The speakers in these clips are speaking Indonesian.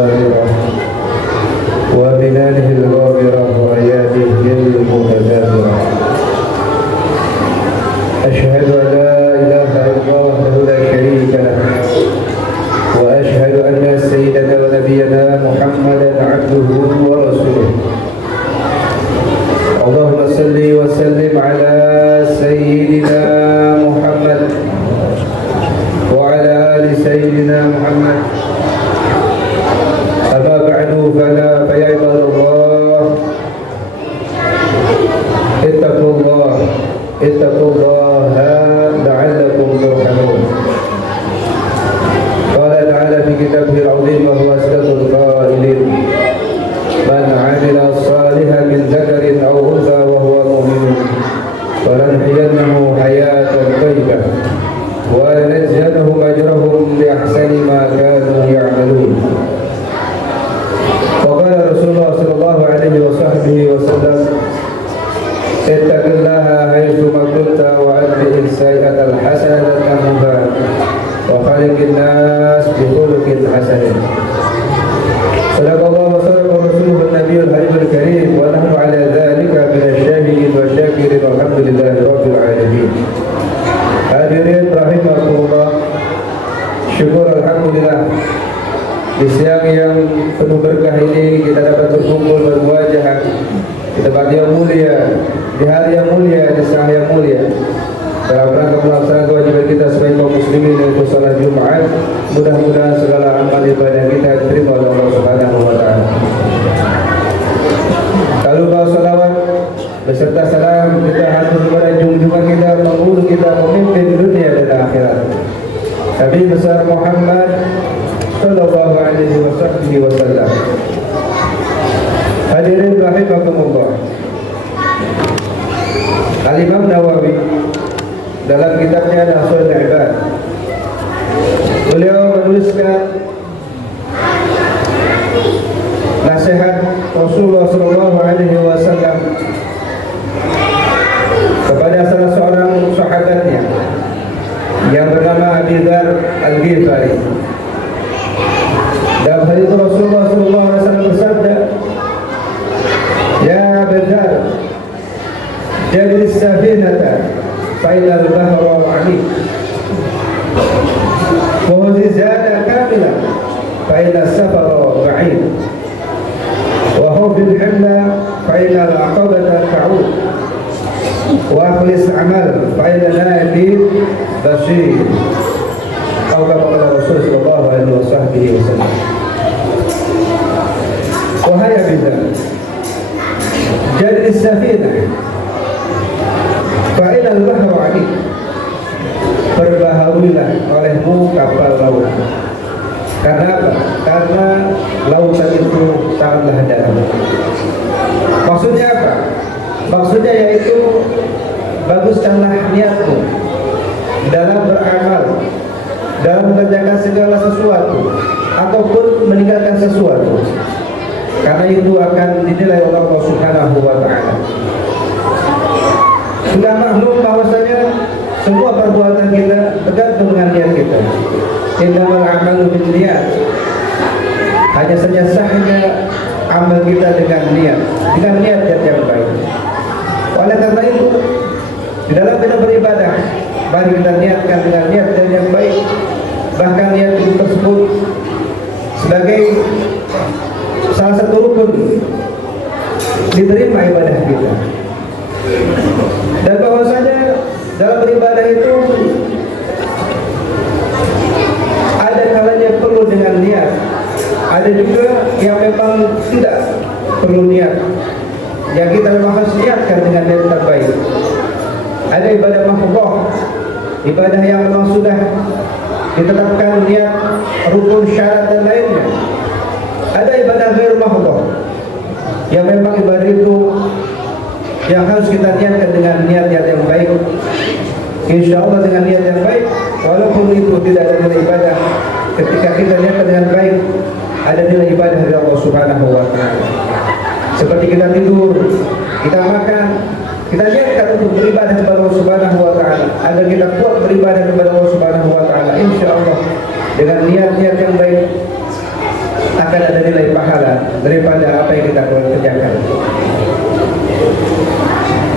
الظاهرة وبلاده الغابرة وأياده المتدابرة. أشهد أن لا إله إلا الله وحده لا شريك له، وأشهد أن سيدنا ونبينا محمدا عبده ورسوله. اللهم صل وسلم على سيدنا محمد وعلى آل سيدنا محمد. أما بعد فيا عباد الله اتقوا الله لعلكم ترحمون. قال تعالى في كتابه العظيم وهو أصدق القائلين: من عمل صالحا من ذكر أو أنثى وهو مؤمن فلنحيينه حياة طيبة ولنجزينهم أجرهم بأحسن ما كانوا يعملون. وقال رسول الله صلى الله عليه وصحبه وسلم: اتق الله حيثما كنت وأتبع السيئة الحسنة تمحها وخالق الناس بخلق حسن. صدق الله وصدق رسوله النبي الحبيب الكريم، ونحن على ذلك من الشاهدين والشاكرين والحمد لله رب العالمين. Hadirin rahimakumullah, syukur alhamdulillah di siang yang penuh berkah ini kita dapat berkumpul bermuajah di tempat yang mulia, di hari yang mulia, di saat yang mulia, dalam rangka melaksanakan kewajiban kita sebagai kaum muslimin untuk salat Jumat. Mudah-mudahan segala amal ibadah kita diterima oleh Allah Subhanahu wa taala. Tak lupa salawat beserta salam kita hatur kepada junjungan kita, penghulu kita, pemimpin dunia dan akhirat, Nabi besar Muhammad sallallahu alaihi wasallam. Hadirin rahimakumullah, Al-Imam Nawawi dalam kitabnya Nahsul Ibad, beliau menuliskan nasihat Rasulullah sallallahu alaihi wasallam kepada salah seorang sahabatnya yang bernama Abi Dzar Al-Ghifari. Dalam hal itu Rasulullah sallallahu alaihi wasallam bersabda: "Ya Abi Dzar, jadil safinata fa innal bahra 'amik, wa zizana kamila fa inna safara ba'id, wa hufil himla fa innal 'aqabata ta'ud, wa akhlis amal fa inna na'ib basir." Atau kata Rasul sallallahu alaihi wasallam. Wahai Abi Dzar, jadi safinah fa inal bahru 'amik, berbaharulah olehmu kapal laut. Karena apa? Karena lautan itu sangatlah dalam. Maksudnya apa? Maksudnya yaitu baguskanlah niatmu dalam beramal, dalam mengerjakan segala sesuatu ataupun meninggalkan sesuatu, karena itu akan dinilai oleh Allah Subhanahu wa taala. Sudah maklum bahwasanya semua perbuatan kita tergantung dengan niat kita. Innamal a'malu binniyat. Hanya saja sahnya amal kita dengan niat yang baik. Oleh karena itu, di dalam kita beribadah, mari kita niatkan dengan niat yang baik. Bahkan niat itu tersebut sebagai salah satu rukun diterima ibadah kita. Dan bahwasanya dalam beribadah itu ada kalanya perlu dengan niat, ada juga yang memang tidak perlu niat, yang kita memang harus niatkan dengan niat terbaik. Ada ibadah mahdoh, ibadah yang memang sudah ditetapkan niat, rukun, syarat dan lainnya. Ada ibadah ghair mahdoh, yang memang ibadah itu yang harus kita niatkan dengan niat yang baik. Insya Allah dengan niat yang baik, walaupun itu tidak ada nilai ibadah, ketika kita niatkan dengan baik, ada nilai ibadah dari Allah Subhanahu wa taala. Seperti kita tidur, kita makan, kita niatkan untuk beribadah kepada Allah Subhanahu wa taala, agar kita kuat beribadah kepada Allah Subhanahu wa taala. Insya Allah dengan niat-niat yang baik akan ada nilai pahala daripada apa yang kita kerjakan.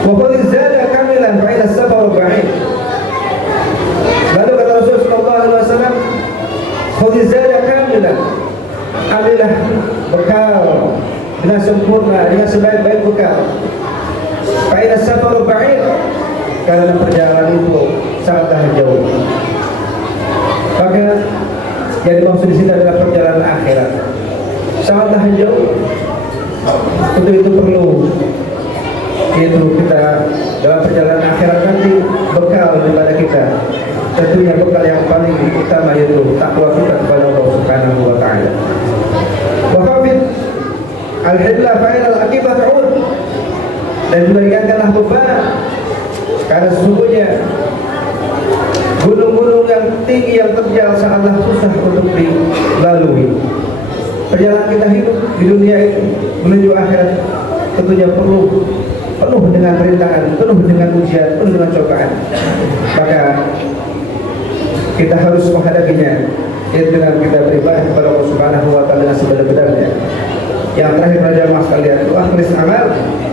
Wa qad zada kamilan fa ila safar ba'id. Lalu kata Rasul sallallahu alaihi wasallam, qad zada kamilan, ambillah bekal dengan sempurna, dengan sebaik-baik bekal. Fa ila safar ba'id, karena perjalanan itu sangatlah jauh. Maka yang dimaksud di sini adalah perjalanan akhirat. Sangatlah jauh. Untuk itu perlu yaitu kita dalam perjalanan akhirat nanti bekal daripada kita. Tentunya bekal yang paling utama yaitu takwa kita kepada Allah Subhanahu wa taala. Wa khafid al-hidla fa'il al-aqibah ta'ud. Dan juga ringankanlah beban, karena sesungguhnya gunung-gunung yang tinggi yang terjal sangatlah susah untuk dilalui. Perjalanan kita hidup di dunia ini menuju akhirat tentunya penuh dengan rintangan, penuh dengan ujian, penuh dengan cobaan. Maka kita harus menghadapinya dengan kita beribadah kepada Allah Subhanahu wa taala dengan sebenar-benarnya. Yang terakhir pada jamaah sekalian, akhlis amal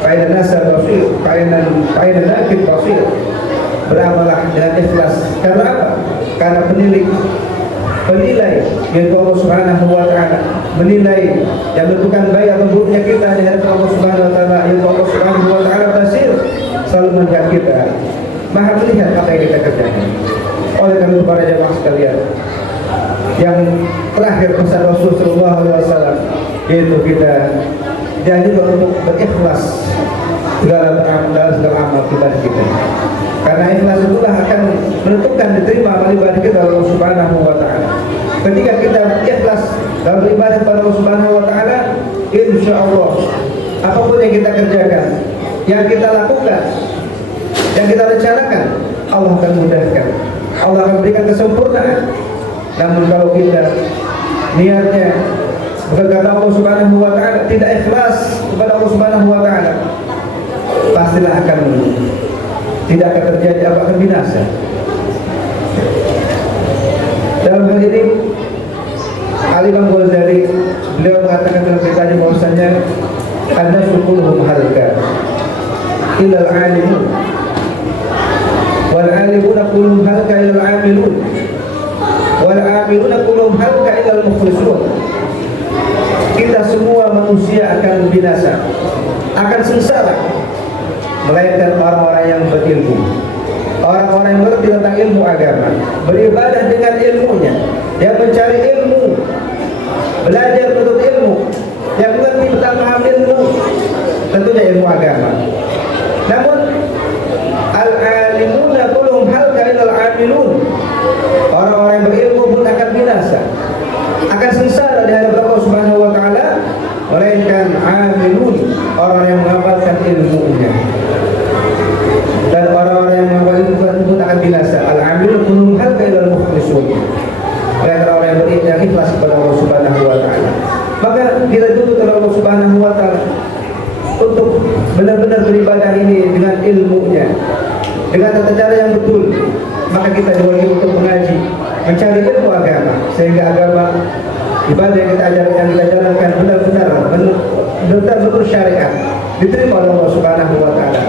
fa'inna nasa basir, fa'inna nakid basir. Beramalah dengan ikhlas. Karena apa? Karena penilai yaitu Allah Subhanahu wa taala, menilai yang menentukan baik atau buruknya kita di hadapan Allah Subhanahu wa taala, yaitu Allah Subhanahu wa taala basir, selalu melihat kita, Maha melihat apa yang kita kerjakan. Oleh karena itu para jamaah sekalian, yang terakhir pesan Rasul sallallahu alaihi wasallam yaitu kita dianjurkan untuk berikhlas dalam segala amal ibadah kita. Karena ikhlas itulah akan menentukan diterima amal ibadah kita oleh Allah Subhanahu wa taala. Ketika kita ikhlas dalam beribadah kepada Allah Subhanahu wa taala, insyaallah apapun yang kita kerjakan, yang kita lakukan, yang kita rencanakan, Allah akan mudahkan. Allah akan berikan kesempurnaan. Namun kalau kita niatnya bukan karena Allah Subhanahu wa taala, tidak ikhlas kepada Allah Subhanahu wa taala, pastilah tidak akan terjadi apa, akan binasa. Dalam hal ini Al-Imam Ghazali beliau mengatakan dalam kitabnya bahwasanya ada syukurhum halka ilal alimun wal alimuna kulluhum halka ilal amilun wal amiluna kulluhum halka ilal mukhlisun. Kita semua manusia akan binasa, akan sengsara, melainkan orang-orang yang berilmu, orang-orang yang mengerti tentang ilmu agama, beribadah dengan ilmunya, yang mencari ilmu, belajar menuntut ilmu, yang mengerti tentang paham ilmu, tentunya ilmu agama. Namun al-alimuna kulluhum halka ilal amilun, orang-orang yang berilmu pun akan binasa, akan sengsara di hadapan Allah Subhanahu wa taala, melainkan amilun, orang yang mengamalkan ilmunya. Dan orang-orang yang mengamalkan ilmu pun akan binasa. Al-amilun kulluhum halka ilal mukhlisun, mereka orang yang ikhlas kepada Allah Subhanahu wa taala. Maka kita tuntut oleh Allah Subhanahu wa taala untuk benar-benar beribadah ini dengan ilmunya, dengan tata cara yang betul. Maka kita diwajibkan untuk mengaji, mencari ilmu agama, sehingga agama ibadah yang kita ajarkan, yang kita jalankan benar-benar menurut syariat, diterima oleh Allah Subhanahu wa taala.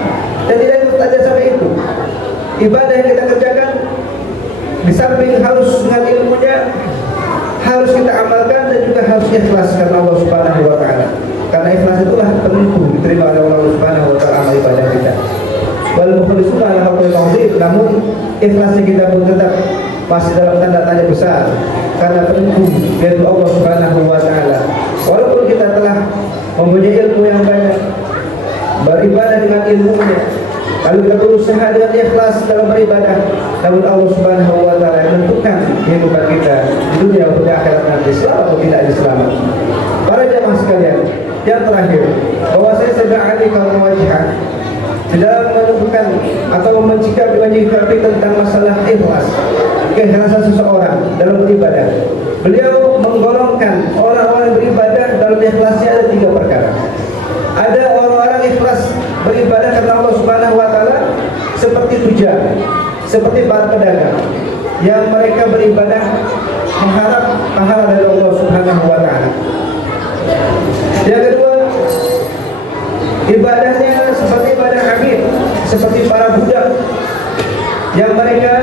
Dan tidak itu saja sampai itu. Ibadah yang kita kerjakan di samping harus dengan ilmunya, harus kita amalkan dan juga harus ikhlas karena Allah Subhanahu wa taala. Karena ikhlas itulah penentu diterima oleh Allah Subhanahu wa taala amal ibadah kita. Wal mukhlisuna ala haqqil azim, namun ikhlasnya kita pun tetap masih dalam tanda tanya besar, karena penentu yaitu Allah Subhanahu wa taala. Walaupun kita telah mempunyai ilmu yang banyak, beribadah dengan ilmunya, lalu kita berusaha dengan ikhlas dalam beribadah, namun Allah Subhanahu wa taala menentukan kehidupan kita di dunia maupun di akhirat nanti, selamat atau tidak selamat. Para jamaah sekalian, yang terakhir, bahwa saya sedang alihkan wajah di dalam menentukan atau mencikapi tentang masalah ikhlas, keikhlasan seseorang dalam beribadah. Beliau menggolongkan orang-orang yang beribadah dalam ikhlasnya ada 3 perkara. Ada orang-orang ikhlas beribadah karena Allah Subhanahu wa taala seperti tujar, seperti para pedagang yang mereka beribadah mengharap pahala dari Allah Subhanahu wa taala. seperti para budak yang mereka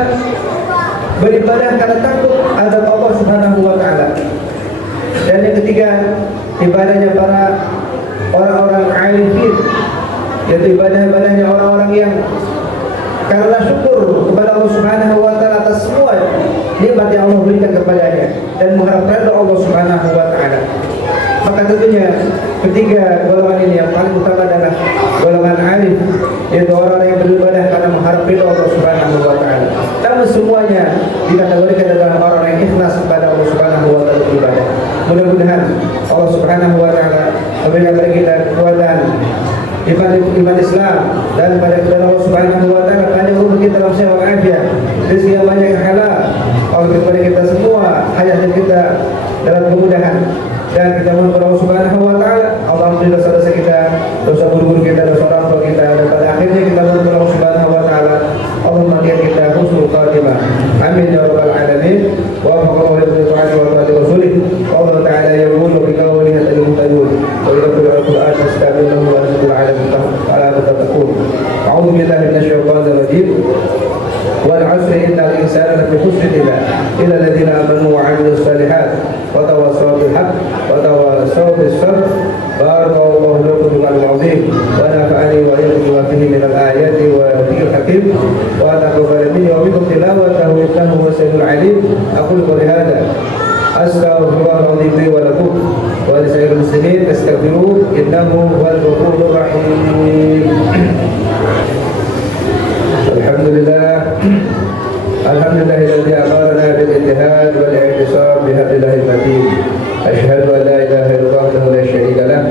beribadah karena takut azab Allah Subhanahu wa taala. Dan yang ketiga, ibadahnya para orang-orang arifin, yaitu ibadahnya orang-orang yang karena syukur kepada Allah Subhanahu wa taala atas semua nikmat yang Allah berikan kepadanya dan mengharapkan doa Allah Subhanahu wa taala. Maka tentunya ketiga golongan ini yang paling utama adalah golongan arif, yaitu orang yang beribadah karena mengharap ridha Allah Subhanahu wa taala. Namun semuanya dikategorikan adalah orang yang ikhlas kepada Allah Subhanahu wa taala beribadah. Mudah-mudahan Allah Subhanahu wa taala memberikan kepada kita kekuatan iman Islam dan pada Allah Subhanahu wa taala panjang umur kita dalam sehat walafiat, rezeki yang banyak yang halal. Allah kepada kita semua hajat kita dalam kemudahan. Dan kita mohon kepada Allah Subhanahu wa taala, Allah ampuni dosa-dosa kita, dosa guru-guru kita, dosa orang tua kita, dan pada akhirnya kita mohon kepada Allah Subhanahu wa taala, Allah memberikan kita husnul khatimah. Amin ya rabbal alamin. Wa wafaqallahu li ta'ati wa ta'ati rasulih. Allah taala yaqulu bi qawlihi al-muhtadun. Wa ila al-Qur'an nasta'inu wa nasallu ala tattaqun. A'udzu billahi minasy syaithanir rajim. والعصر إن الإنسان لفي خسر إلا الذين آمنوا وعملوا الصالحات وتواصوا بالحق وتواصوا بالصبر. بارك الله لكم بالقرآن العظيم ونفعني وإياكم بما فيه من الآيات والذكر الحكيم وأن تقبل مني ومنكم تلاوته إنه هو السميع العليم. أقول قولي هذا أستغفر الله العظيم لي ولكم ولسائر المسلمين فاستغفروه إنه هو الغفور الرحيم. الحمد لله الذي أمرنا بالاجتهاد والاعتصام بهدي الله المتين. أشهد أن لا إله إلا الله وحده لا شريك له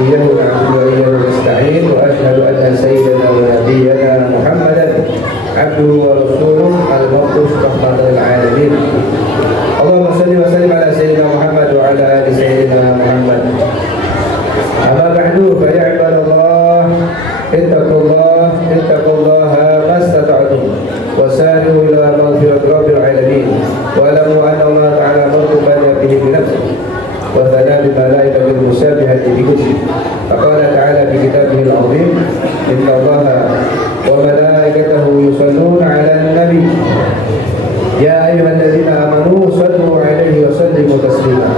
إياه نعبد وإياه نستعين. وأشهد أن سيدنا ونبينا محمدا عبده ورسوله المبعوث رحمة للعالمين. اللهم صل وسلم على سيدنا محمد وعلى آل سيدنا محمد. أما بعد فيا عباد الله اتقوا الله ما استطعتم وسارعوا إلى مغفرة رب العالمين واعلموا أن الله تعالى أمركم بأن به بنفسه وثناء بالملائكة بالمسابحة بكله. فقال تعالى في كتابه العظيم إن الله وملائكته يصلون على النبي يا أيها الذين آمنوا صلوا عليه وسلموا تسليما.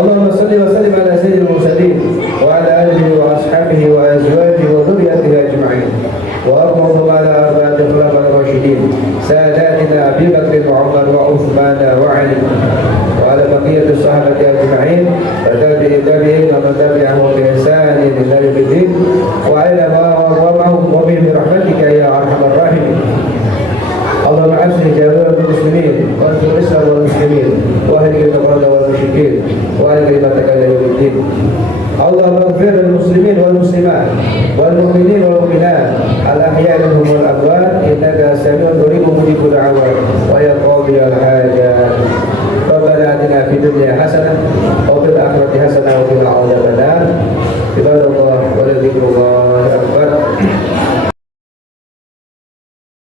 اللهم صل وسلم على سيد المرسلين وعلى آله وأصحابه وأزواجه وذريته أجمعين. وأرضهم على أربعة الخلفاء الراشدين ساداتنا أبي بكر وعمر وعثمان وعلي وعلى بقية الصحابة أجمعين وتابعين ومن تبعهم بإحسان إلى يوم الدين وعلى ومعهم وبهم برحمتك يا أرحم الراحمين. اللهم أصلح جميع المسلمين وانصر الإسلام والمسلمين واهلك الكفرة والمشركين واهلك عبادك إلى يوم الدين. اللهم اغفر للمسلمين والمسلمات والمؤمنين والمؤمنات الأحياء منهم والأموات إنك سميع قريب مجيب دعوات.